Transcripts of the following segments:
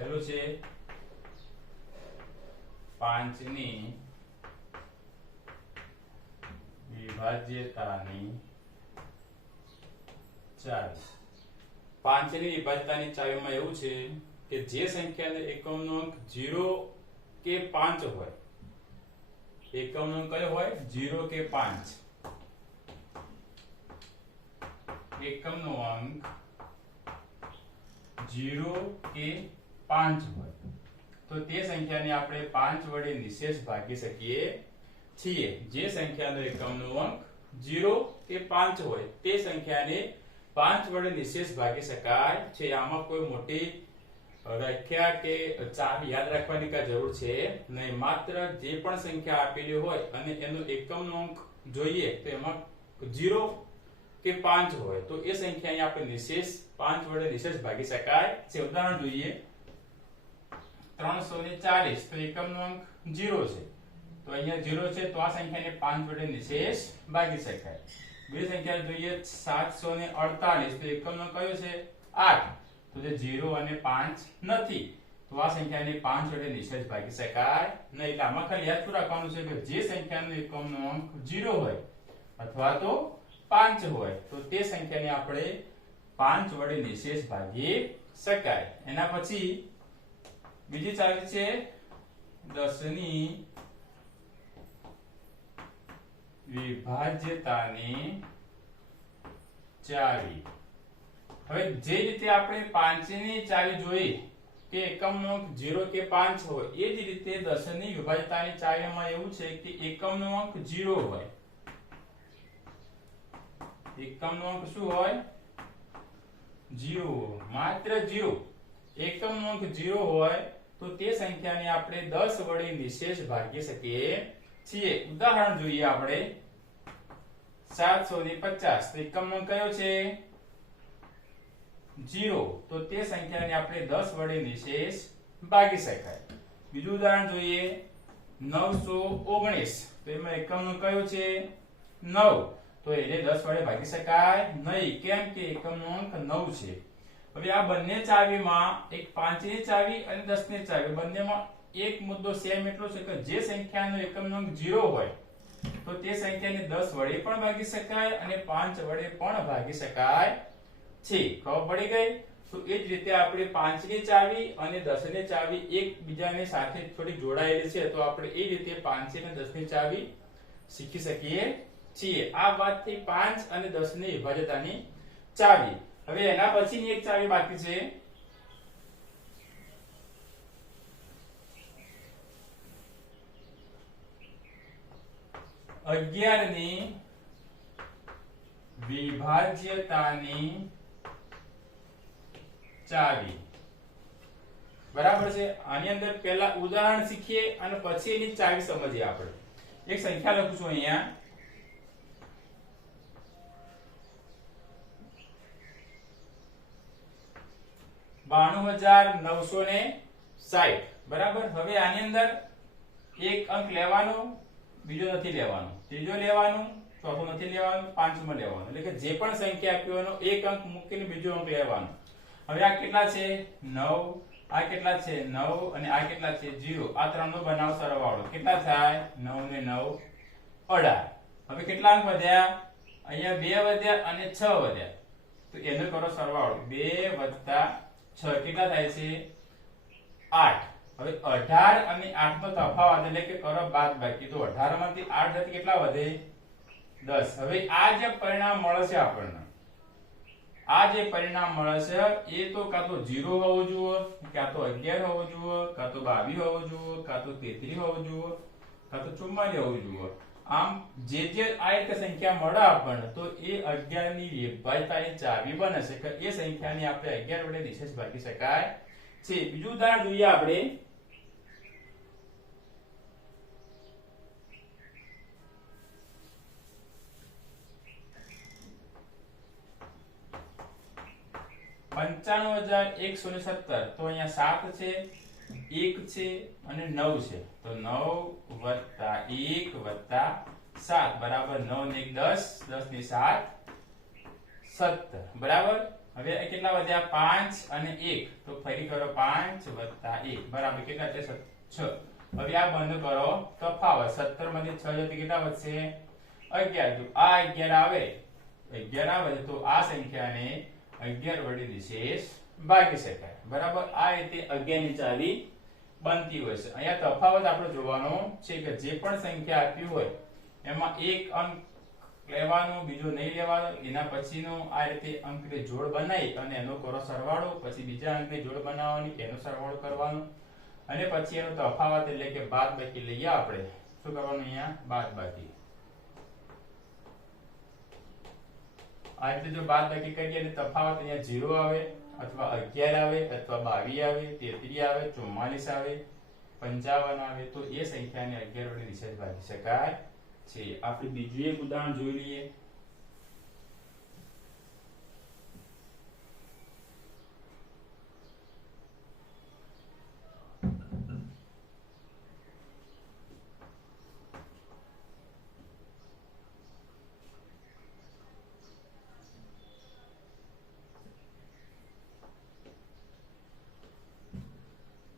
પહેલું છે 5 ની વિભાજ્યતાની ચાવી। 5 ની વિભાજ્યતાની ચાવીમાં એવું છે કે જે સંખ્યાનો એકમનો અંક 0 કે 5 હોય, એકમનો અંક કયો હોય 0 કે 5, એકમનો અંક 0 કે 5 હોય તો તે સંખ્યાને આપણે 5 વડે નિશેષ ભાગી શકીએ છીએ। જે સંખ્યાનો એકમનો અંક 0 કે 5 હોય તે સંખ્યાને 5 વડે નિશેષ ભાગી શકાય છે। આમાં કોઈ મોટી વ્યાખ્યા કે ચાવી યાદ રાખવાની કા જરૂર છે નહીં, માત્ર જે પણ સંખ્યા આપેલી હોય અને એનો એકમનો અંક જોઈએ તો એમાં 0 કે 5 હોય તો એ સંખ્યાને આપણે નિશેષ 5 વડે નિશેષ ભાગી શકાય છે। ઉદાહરણ જોઈએ 340 તો એકમનો અંક 0 છે તો અહીંયા 0 છે તો આ સંખ્યાને 5 વડે નિશેષ ભાગી શકાય। બીજી સંખ્યા જોઈએ 748 તો એકમનો કયો છે 8 તો જે 0 અને 5 નથી તો આ સંખ્યાને 5 વડે નિશેષ ભાગી શકાય નહીં। એટલે આમાં ખાલી યાદ રાખવાનું છે કે જે સંખ્યાનો એકમનો અંક 0 હોય અથવા તો 5 હોય તો તે સંખ્યાને આપણે 5 વડે નિશેષ ભાગી શકાય। એના પછી બીજી ચાવી છે 10 ની વિભાજ્યતાની ચાવી। હવે જે રીતે આપણે 5 ની ચાવી જોઈ કે એકમનો અંક 0 કે 5 હોય એ જ રીતે 10 ની વિભાજ્યતાની ચાવીમાં એવું છે કે એકમનો અંક 0 હોય, એકમનો અંક શું હોય 0, માત્ર 0, એકમનો અંક 0 હોય તો તે સંખ્યાને આપણે 10 વડે નિશેષ ભાગી શકીએ છીએ। ઉદાહરણ જોઈએ આપણે 750 તો એકમનો અંક કયો છે 0 તો તે સંખ્યાને આપણે 10 વડે નિશેષ ભાગી શકાય। બીજું ઉદાહરણ જોઈએ 919 તો એમાં એકમનો કયો છે 9 તો એને 10 વડે ભાગી શકાય નહીં, કેમ કે એકમનો અંક 9 છે। હવે આ બંને ચાવીમાં એક 5 ની ચાવી અને 10 ની ચાવી બંનેમાં એક મુદ્દો સેમ એટલો છે કે જે સંખ્યાનો એકમનો અંક 0 હોય તો તે સંખ્યાને 10 વડે પણ ભાગી શકાય અને 5 વડે પણ ભાગી શકાય છે। ખબર પડી ગઈ? તો એ જ રીતે આપણે 5 ની ચાવી અને 10 ની ચાવી એકબીજાની સાથે થોડી જોડાયેલી છે તો આપણે એ રીતે 5 અને 10 ની ચાવી શીખી શકીએ છીએ। આ વાતથી 5 અને 10 ની વિભાજ્યતાની ચાવી। હવે એના પછીની એક ચાવી બાકી છે 11 ની વિભાજ્યતાની ચાવી। બરાબર છે? આની અંદર પહેલા ઉદાહરણ શીખીએ અને પછી એની ચાવી સમજીએ। આપણે એક સંખ્યા લખું છું અહીંયા 92960 બરાબર। હવે આની અંદર એક અંક લેવાનો, બીજો નથી લેવાનો, ત્રીજો લેવાનો, ચોથો નથી લેવાનો, પાંચમો લેવાનો, એટલે કે જે પણ સંખ્યા આપી હોય એનો એક અંક મૂકીને બીજો અંક લેવાનો। હવે આ કેટલા છે 9, આ કેટલા છે 9 અને આ કેટલા છે 0, આ ત્રણનો બનાવ સરવાળો કેટલા થાય 9 ને 9 18। હવે કેટલા અંક વધ્યા અહીંયા 2 વધ્યા અને 6 વધ્યા તો એનો કરો સરવાળો 2 + 6 કેટલા થાય છે 8। હવે 18 અને 8 નો તફાવત એટલે કે કરો બાદબાકી તો 18 માંથી 8 જતી કેટલા વધે 10। હવે આ જે પરિણામ મળે છે આપણને, આ જે પરિણામ મળે છે એ તો કાં તો 0 હોવું જોઈએ, કાં તો 11 હોવું જોઈએ, કાં તો 22 હોવું જોઈએ, કાં તો 33 હોવું જોઈએ, કાં તો 44 હોવું જોઈએ। આમ જે આ એક સંખ્યા મળે આપણને તો એ 11 ની વિભાજ્યતાની ચાવી બને છે કે એ સંખ્યાને આપણે 11 વડે નિશેષ ભાગી શકાય છે। બીજું ઉદાહરણ જોઈએ આપણે 95117 તો અહીંયા 7 છે 1 છે અને 9 છે તો 9 + 1 + 7 બરાબર 9 ને 1 10, 10 ને 7 17 બરાબર। હવે કેટલા વધ્યા 5 અને 1 તો ફરી કરો 5 વત્તા 1 બરાબર કેટલા છે 6 હવે આ બંધ કરો તફાવત 17 માંથી 6 જતી કેટલા વધશે 11 તો આ 11 આવે તો આ સંખ્યાને 11 વડે વિશેષ ભાગી શકાય બરાબર આ રીતે 11 ની ચાવી બનતી હોય છે અહીંયા તફાવત આપણે જોવાનો છે કે જે પણ સંખ્યા આપી હોય એમાં એક અંક લેવાનો બીજો નહીં લેવાનો એના પછીનો આ રીતે અંકને જોડ બનાવી અને એનો કરો સરવાળો પછી બીજા અંકને જોડ બનાવવાની એનો સરવાળો કરવાનો અને પછી એનો તફાવત એટલે કે બાદબાકી લઈએ આપણે શું કરવાનું અહીંયા બાદબાકી આ રીતે જો બાદબાકી કરીએ અને તફાવત અહીંયા 0 આવે અથવા 11 આવે અથવા 22 આવે 33 આવે 44 આવે 55 આવે તો એ સંખ્યાને 11 વડે વિશેષ ભાગી શકાય છે આપણે બીજું એક ઉદાહરણ જોઈ લઈએ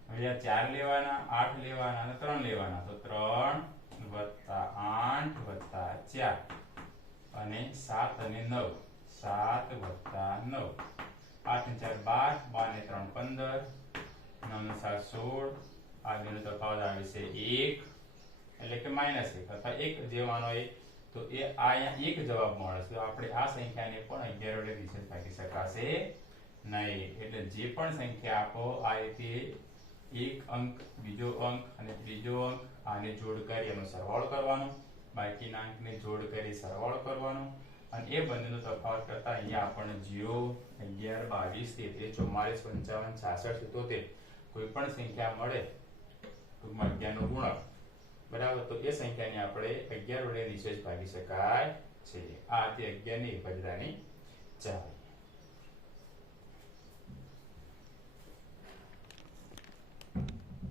હવે આ 4 લેવાના 8 લેવાના અને 3 લેવાના તો 3 વત્તા 8 વત્તા 4 અને 7 અને 9 7 વત્તા 9 8 ને 4 12 12 ને 3 15 9 ને 7 16 આ બેનો તફાવત આવે છે 1 એટલે કે -1 અથવા 1 જેવાનો એ તો એ આ અહીંયા 1 જવાબ મળે છે તો આપણે આ સંખ્યાને પણ 11 વડે વિશેષ ભાગી શકાશે નહીં એટલે જે પણ સંખ્યા આપો આ રીતે એક અંક બીજો અંક અને ત્રીજો અંક આને જોડ કરી એનો સરવાળો કરવાનો બાકીના અંકને જોડ કરી સરવાળો કરવાનો અને એ બંનેનો તફાવત કરતા અહીંયા આપણને 0 11 22 33 44 55 66 77 કોઈ પણ સંખ્યા મળે ટૂંકમાં 11 નો ગુણક બરાબર તો એ સંખ્યાને આપણે 11 વડે વિશેષ ભાગી શકાય છે આ તે 11 ની વિભાજ્યતાની ચાવી